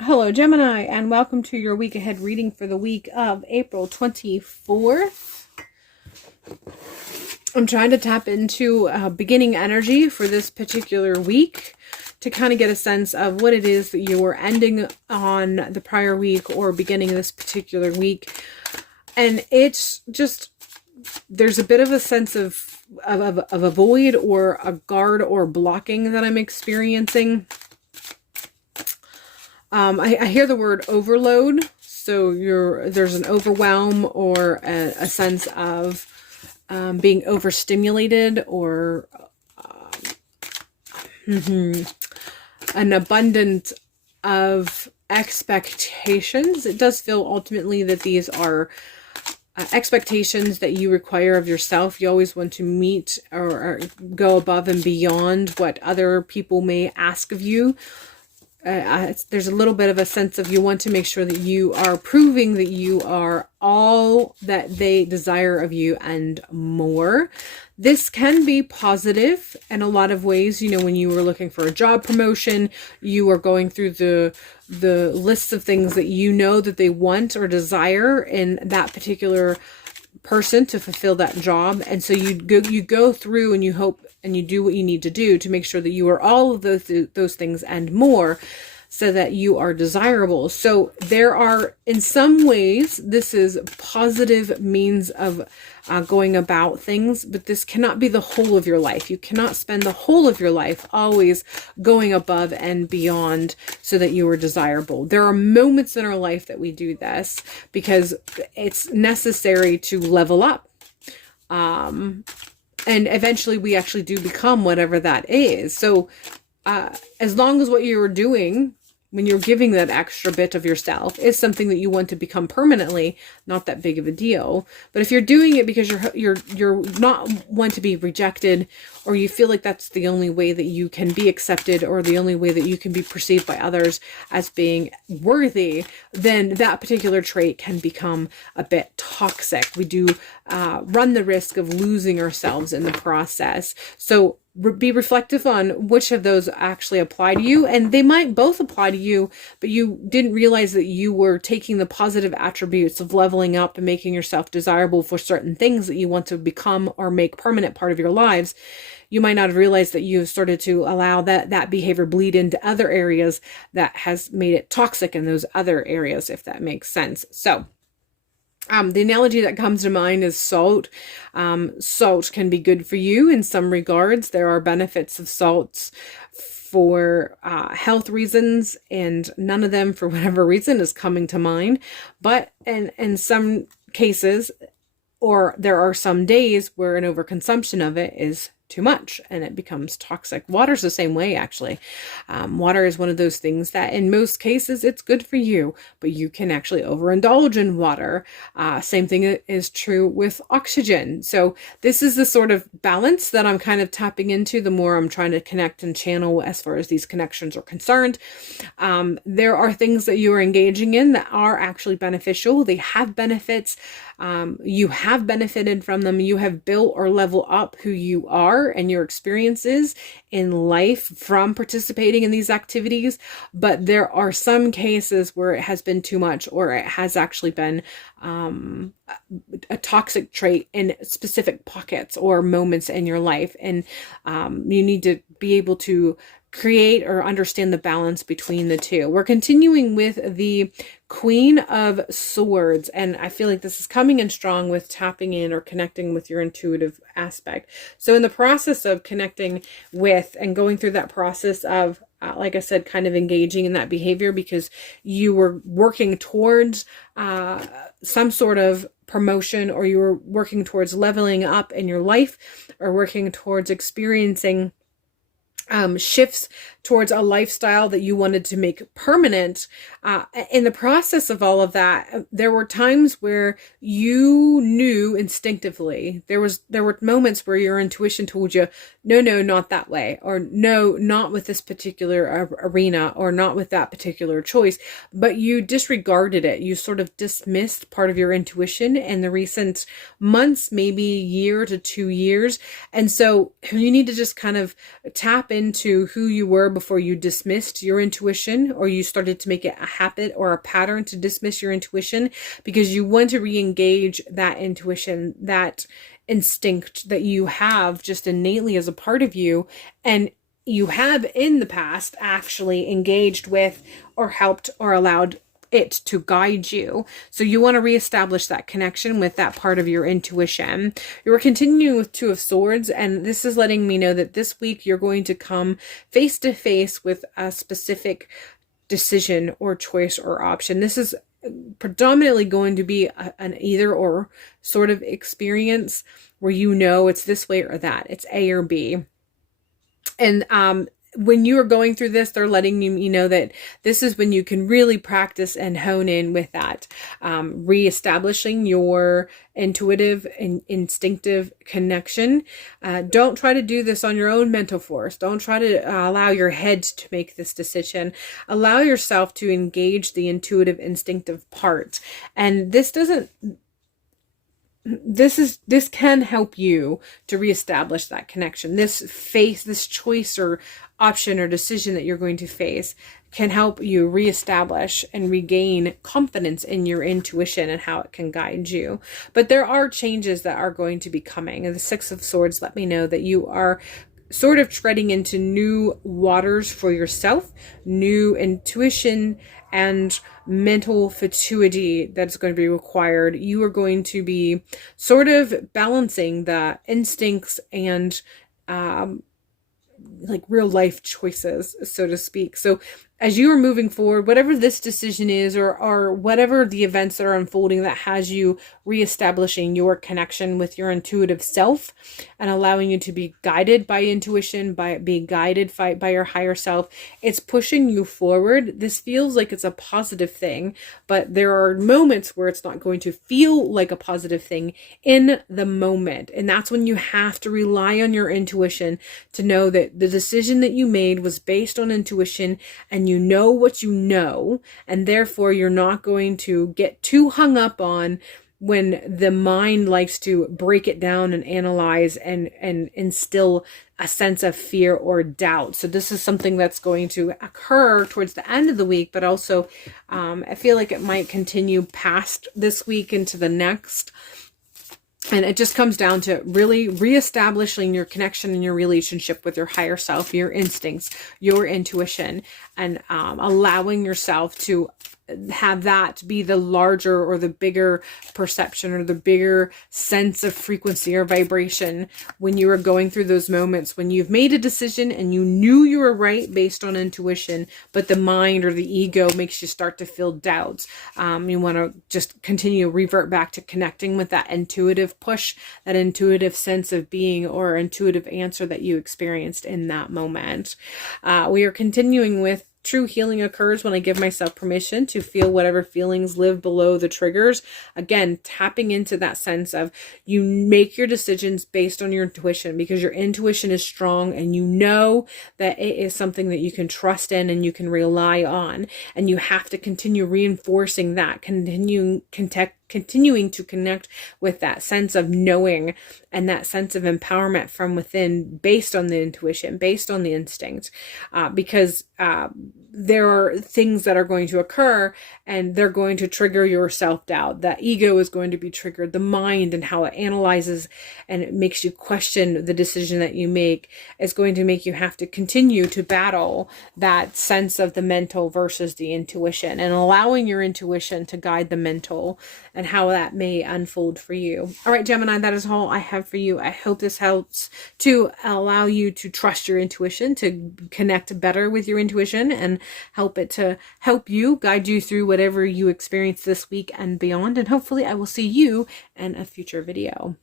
Hello, Gemini, and welcome to your week ahead reading for the week of April 24th. I'm trying to tap into beginning energy for this particular week to kind of get a sense of what it is that you were ending on the prior week or beginning this particular week. And it's just, there's a bit of a sense of a void or a guard or blocking that I'm experiencing. I hear the word overload, so there's an overwhelm or a sense of being overstimulated or an abundance of expectations. It does feel ultimately that these are expectations that you require of yourself. You always want to meet or go above and beyond what other people may ask of you. There's a little bit of a sense of you want to make sure that you are proving that you are all that they desire of you and more. This can be positive in a lot of ways. You know, when you were looking for a job promotion, you are going through the lists of things that you know that they want or desire in that particular person to fulfill that job. And so you go through and you hope and you do what you need to do to make sure that you are all of those things and more, so that you are desirable. So there are, in some ways, this is positive means of going about things, but this cannot be the whole of your life. You cannot spend the whole of your life always going above and beyond so that you are desirable. There are moments in our life that we do this because it's necessary to level up. And eventually we actually do become whatever that is. So as long as what you are doing when you're giving that extra bit of yourself is something that you want to become permanently, not that big of a deal. But if you're doing it because you're not want to be rejected, or you feel like that's the only way that you can be accepted, or the only way that you can be perceived by others as being worthy, then that particular trait can become a bit toxic. We do run the risk of losing ourselves in the process. So be reflective on which of those actually apply to you, and they might both apply to you, but you didn't realize that you were taking the positive attributes of leveling up and making yourself desirable for certain things that you want to become or make permanent part of your lives. You might not have realized that you've started to allow that behavior bleed into other areas that has made it toxic in those other areas, if that makes sense. So the analogy that comes to mind is salt. Salt can be good for you in some regards. There are benefits of salts for health reasons, and none of them, for whatever reason, is coming to mind. But in some cases, or there are some days where an overconsumption of it is too much and it becomes toxic. Water's the same way, actually. Water is one of those things that in most cases it's good for you, but you can actually overindulge in water. Same thing is true with oxygen. So this is the sort of balance that I'm kind of tapping into the more I'm trying to connect and channel as far as these connections are concerned. There are things that you are engaging in that are actually beneficial. They have benefits. You have benefited from them. You have built or leveled up who you are and your experiences in life from participating in these activities. But there are some cases where it has been too much, or it has actually been a toxic trait in specific pockets or moments in your life. And you need to be able to create or understand the balance between the two. We're continuing with the Queen of Swords, and I feel like this is coming in strong with tapping in or connecting with your intuitive aspect. So in the process of connecting with and going through that process of like I said, kind of engaging in that behavior because you were working towards some sort of promotion, or you were working towards leveling up in your life, or working towards experiencing shifts towards a lifestyle that you wanted to make permanent. In the process of all of that, there were times where you knew instinctively. There were moments where your intuition told you, no, not that way, or no, not with this particular arena, or not with that particular choice, but you disregarded it. You sort of dismissed part of your intuition in the recent months, maybe year to 2 years. And so you need to just kind of tap into who you were before you dismissed your intuition, or you started to make it a habit or a pattern to dismiss your intuition, because you want to re-engage that intuition, that instinct that you have just innately as a part of you, and you have in the past actually engaged with or helped or allowed it to guide you. So you want to reestablish that connection with that part of your intuition. You are continuing with Two of Swords, and this is letting me know that this week you're going to come face to face with a specific decision or choice or option. This is predominantly going to be an either or sort of experience where you know it's this way or that. It's A or B. And when you are going through this, they're letting you know that this is when you can really practice and hone in with that, reestablishing your intuitive and instinctive connection. Don't try to do this on your own mental force. Don't try to allow your head to make this decision. Allow yourself to engage the intuitive, instinctive part. And this can help you to reestablish that connection. This choice or option or decision that you're going to face can help you reestablish and regain confidence in your intuition and how it can guide you. But there are changes that are going to be coming. And the Six of Swords let me know that you are sort of treading into new waters for yourself, new intuition and mental fatuity that's going to be required. You are going to be sort of balancing the instincts and like real life choices, so to speak. So as you are moving forward, whatever this decision is, or whatever the events that are unfolding that has you reestablishing your connection with your intuitive self and allowing you to be guided by intuition, by being guided by your higher self, it's pushing you forward. This feels like it's a positive thing, but there are moments where it's not going to feel like a positive thing in the moment. And that's when you have to rely on your intuition to know that the decision that you made was based on intuition, and you know what you know, and therefore you're not going to get too hung up on when the mind likes to break it down and analyze and instill a sense of fear or doubt. So this is something that's going to occur towards the end of the week, but also I feel like it might continue past this week into the next. And it just comes down to really reestablishing your connection and your relationship with your higher self, your instincts, your intuition, and allowing yourself to have that be the larger or the bigger perception or the bigger sense of frequency or vibration when you are going through those moments when you've made a decision and you knew you were right based on intuition, but the mind or the ego makes you start to feel doubts. You want to just continue revert back to connecting with that intuitive push, that intuitive sense of being or intuitive answer that you experienced in that moment. We are continuing with true healing occurs when I give myself permission to feel whatever feelings live below the triggers. Again, tapping into that sense of you make your decisions based on your intuition, because your intuition is strong and you know that it is something that you can trust in and you can rely on. And you have to continue reinforcing that, continuing to connect with that sense of knowing and that sense of empowerment from within based on the intuition, based on the instinct, because there are things that are going to occur and they're going to trigger your self-doubt. That ego is going to be triggered. The mind and how it analyzes and it makes you question the decision that you make is going to make you have to continue to battle that sense of the mental versus the intuition, and allowing your intuition to guide the mental and how that may unfold for you. All right, Gemini, that is all I have for you. I hope this helps to allow you to trust your intuition, to connect better with your intuition, and help it to help you, guide you through whatever you experience this week and beyond. And hopefully I will see you in a future video.